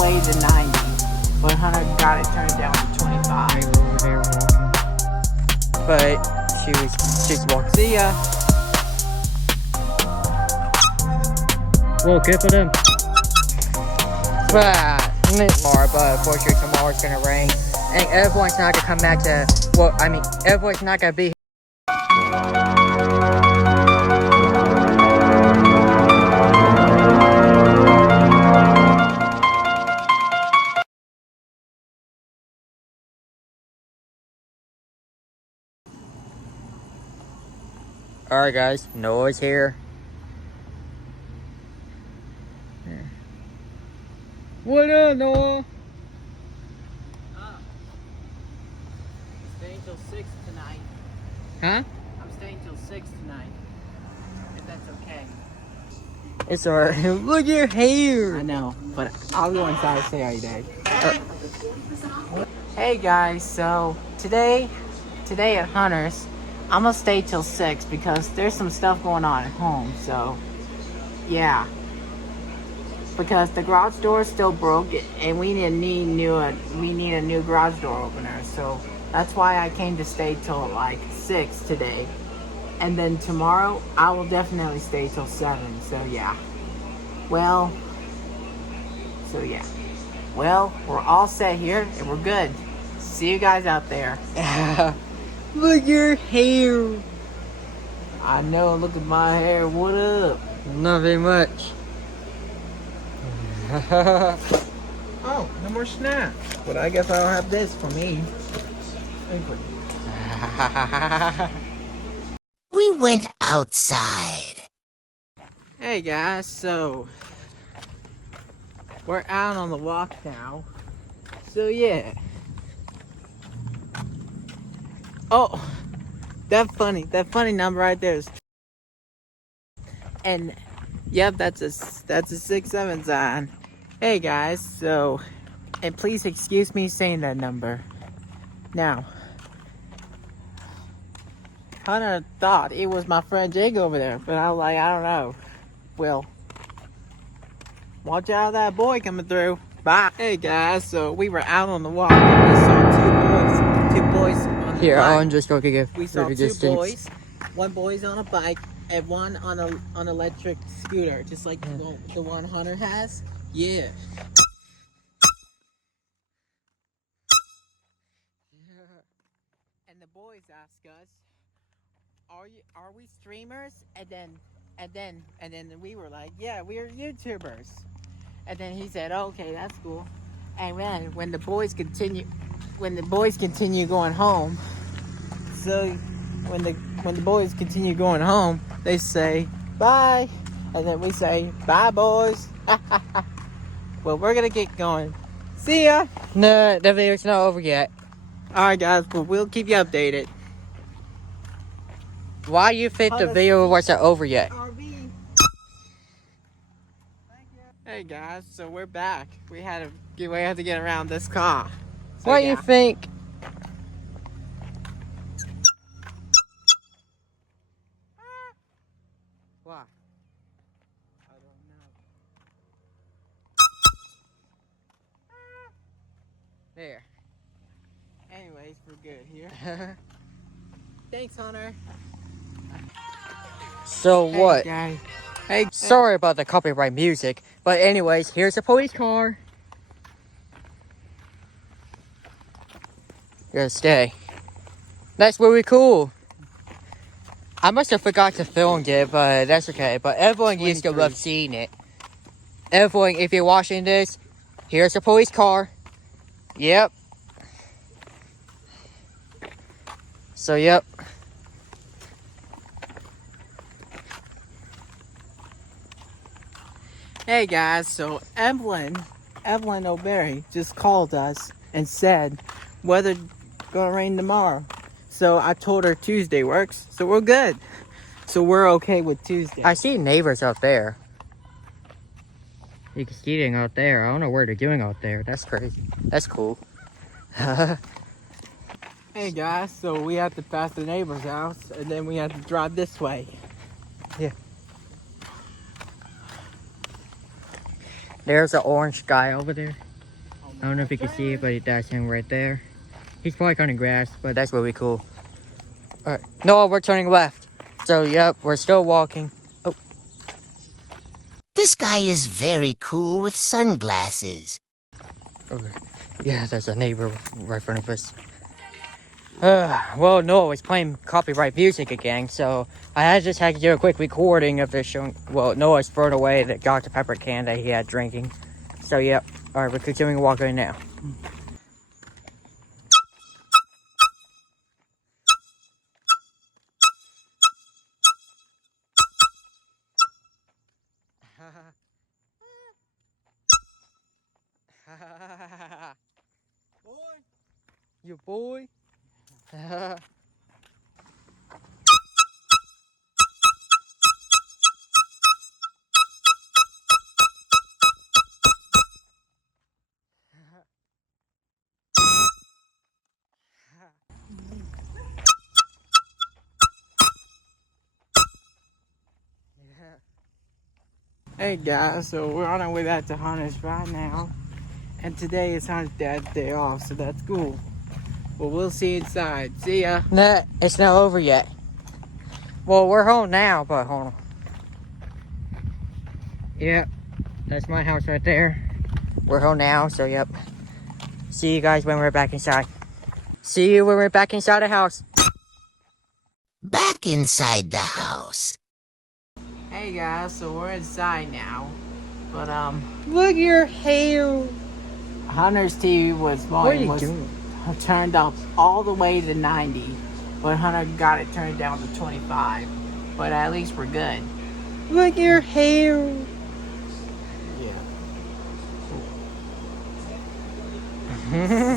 way to 90, but Hunter got it turned down to 25. They were over there walking. But she's walking. See ya. Well, good for them. But tomorrow, but for sure tomorrow it's gonna rain, and everyone's not gonna come back to. Well, I mean, everyone's not gonna be. All right, guys, Noah's here. What up, Noah? Staying till 6 tonight. Huh? I'm staying till 6 tonight. If that's okay. It's alright. Look at your hair. I know, but I'll go inside and say how you day. Hey guys, so today at Hunter's, I'm gonna stay till 6 because there's some stuff going on at home. So yeah, because the garage door is still broke and we need a new garage door opener. So that's why I came to stay till like 6 today, and then tomorrow I will definitely stay till 7. So yeah. Well, we're all set here and we're good. See you guys out there. Look at your hair. I know, look at my hair. What up? Not very much. Oh, no more snacks. But I guess I'll have this for me. We went outside. Hey guys, so we're out on the walk now. So yeah. Oh, that funny number right there is. And yep, that's a 6-7 sign. Hey guys, so, and please excuse me saying that number. Now, Hunter thought it was my friend Jake over there, but I was like, I don't know. Well, watch out, that boy coming through. Bye. Hey guys, so we were out on the walk and we saw two boys on the Here, bike. I'm just going to give We saw the two distance. boys. One boy's on a bike and one on an electric scooter, just like the one Hunter has. Yeah. And the boys ask us, "Are we streamers?" And then we were like, "Yeah, we're YouTubers." And then he said, "Okay, that's cool." And then when the boys continue going home, so when the boys continue going home, they say bye, and then we say bye, boys. Well, we're gonna get going. See ya. No, the video's not over yet. All right, guys, but we'll keep you updated. Why you think the video wasn't over yet? RV. Hey guys, so we're back. We have to get around this car. So, What yeah. you think? Why? I don't know. There. Anyways, we're good here. Thanks, Hunter. So what? Hey, guys. Hey. Sorry about the copyright music, but anyways, here's a police car. Gonna stay. That's really cool. I must have forgot to film it, but that's okay. But everyone used to love seeing it. Everyone, if you're watching this, here's a police car. Yep. So, yep. Hey guys, so Evelyn O'Berry just called us and said weather gonna rain tomorrow. So I told her Tuesday works, so we're good. So we're okay with Tuesday. I see neighbors out there. You can see them out there. I don't know what they're doing out there. That's crazy. That's cool. Hey guys, so we have to pass the neighbor's house and then we have to drive this way. Yeah. There's an orange guy over there. don't know if you can see it, but that's him right there. He's probably cutting grass, but that's really cool. Alright. No, we're turning left. So, yep, we're still walking. Oh, This guy is very cool with sunglasses. okay. Yeah, there's a neighbor right in front of us. Well, Noah was playing copyright music again, so I just had to do a quick recording of this showing. Well, Noah's thrown away the Dr. Pepper can that he had drinking. So, yep. Alright, we're continuing walking now. Boy. You boy. Hey guys, so we're on our way back to Hunter's right now. And today is Hunter's dad's day off, so that's cool. But we'll see you inside. See ya. Nah, it's not over yet. Well, we're home now, but hold on. Yep, that's my house right there. We're home now, so yep. See you guys when we're back inside. See you when we're back inside the house. Back inside the house. Hey guys, so we're inside now. But Look at your hair. Hunter's TV What are volume you was doing? turned up all the way to 90. But Hunter got it turned down to 25. But at least we're good. Look at your hair. Yeah.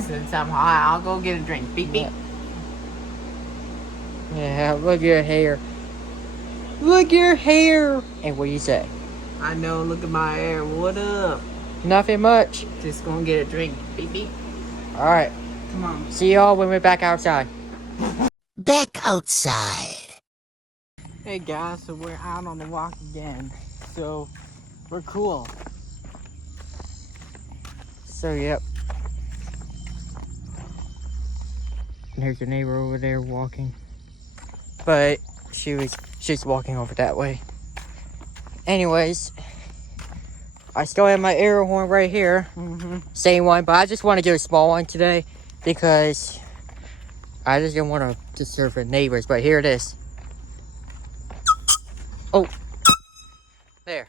Since I'm hot, I'll go get a drink. Beep beep. Yeah, look at your hair. Look at your hair. And what do you say? I know, look at my hair. What up? Nothing much. Just gonna get a drink. Beep beep. Alright, Come on. see y'all when we're back outside. Back outside. Hey guys, so we're out on the walk again. So we're cool. So, yep. There's a neighbor over there walking. But she's walking over that way. Anyways, I still have my air horn right here. Same one, but I just want to get a small one today because I just didn't want to disturb the neighbors. But here it is. Oh, there.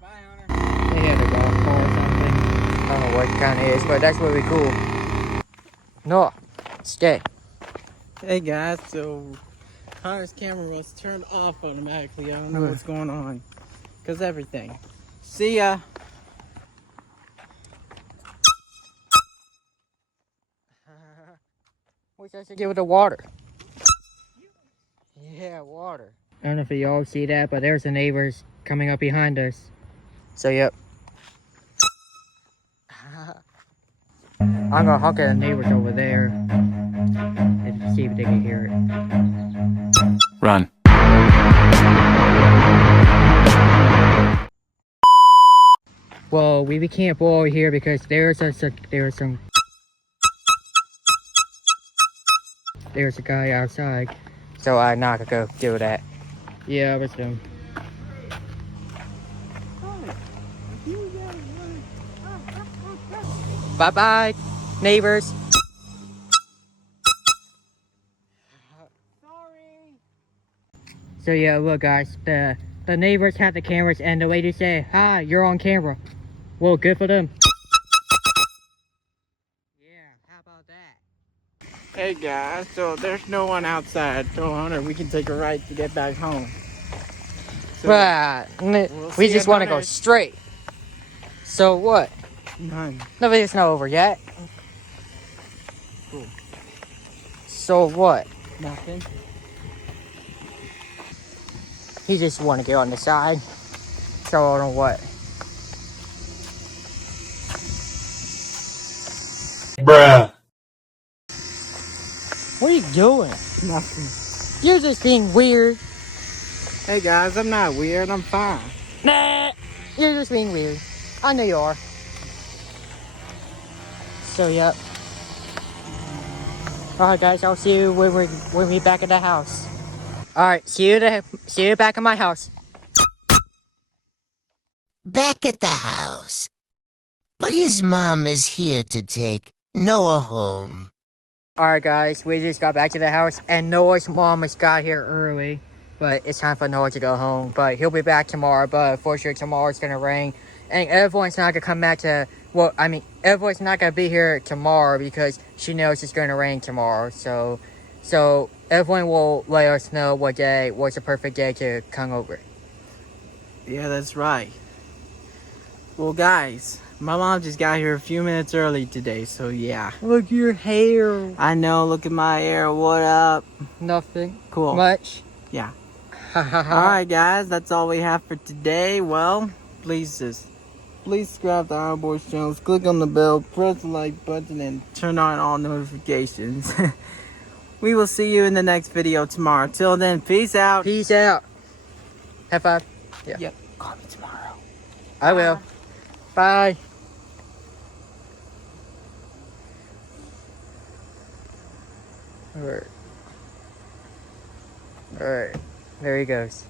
Bye, Hunter. They have a golf cart or something. I don't know what kind it is, but that's really cool. No, stay. Hey guys, so Hunter's camera was turned off automatically. I don't know what's going on. Cause everything. See ya. Wish I should give it the water. Yeah, water. I don't know if y'all see that, but there's the neighbors coming up behind us. So, yep. I'm gonna honk at the neighbors over there and see if they can hear it. Run. Well, we can't pull over here because there's a guy outside, so I'm not gonna go do that. Yeah, it's him. Bye bye, neighbors. Sorry. So yeah, look guys, the neighbors have the cameras and the lady say, "Hi, you're on camera." Well, good for them. Yeah, how about that? Hey guys, so there's no one outside. So Hunter, we can take a ride to get back home. So, But we'll we see just you want to go Hunter's. straight. So what? None. No, it's not over yet. Cool. So what? Nothing. He just want to get on the side. So I don't know what. Bruh. What are you doing? Nothing. You're just being weird. Hey guys, I'm not weird. I'm fine. Nah, you're just being weird. I know you are. So yep. Alright guys, I'll see you when we back at the house. Alright, see you back at my house. Back at the house. But his mom is here to take Noah home. Alright guys, we just got back to the house and Noah's mom has got here early. But it's time for Noah to go home. But he'll be back tomorrow, but for sure tomorrow it's gonna rain. And everyone's not gonna come back to, well, I mean, everyone's not gonna be here tomorrow because she knows it's gonna rain tomorrow. So everyone will let us know what day was the perfect day to come over. Yeah, that's right. Well, guys, my mom just got here a few minutes early today, so yeah. Look at your hair. I know, look at my hair. What up? Nothing. Cool. Much. Yeah. Alright. Alright, guys, that's all we have for today. Well, please subscribe to our boys channels, click on the bell, press the like button, and turn on all notifications. We will see you in the next video tomorrow. Till then, peace out. Peace out. High five. Yeah. Yep. Call me tomorrow. I will. Bye. Alright. Alright. There he goes.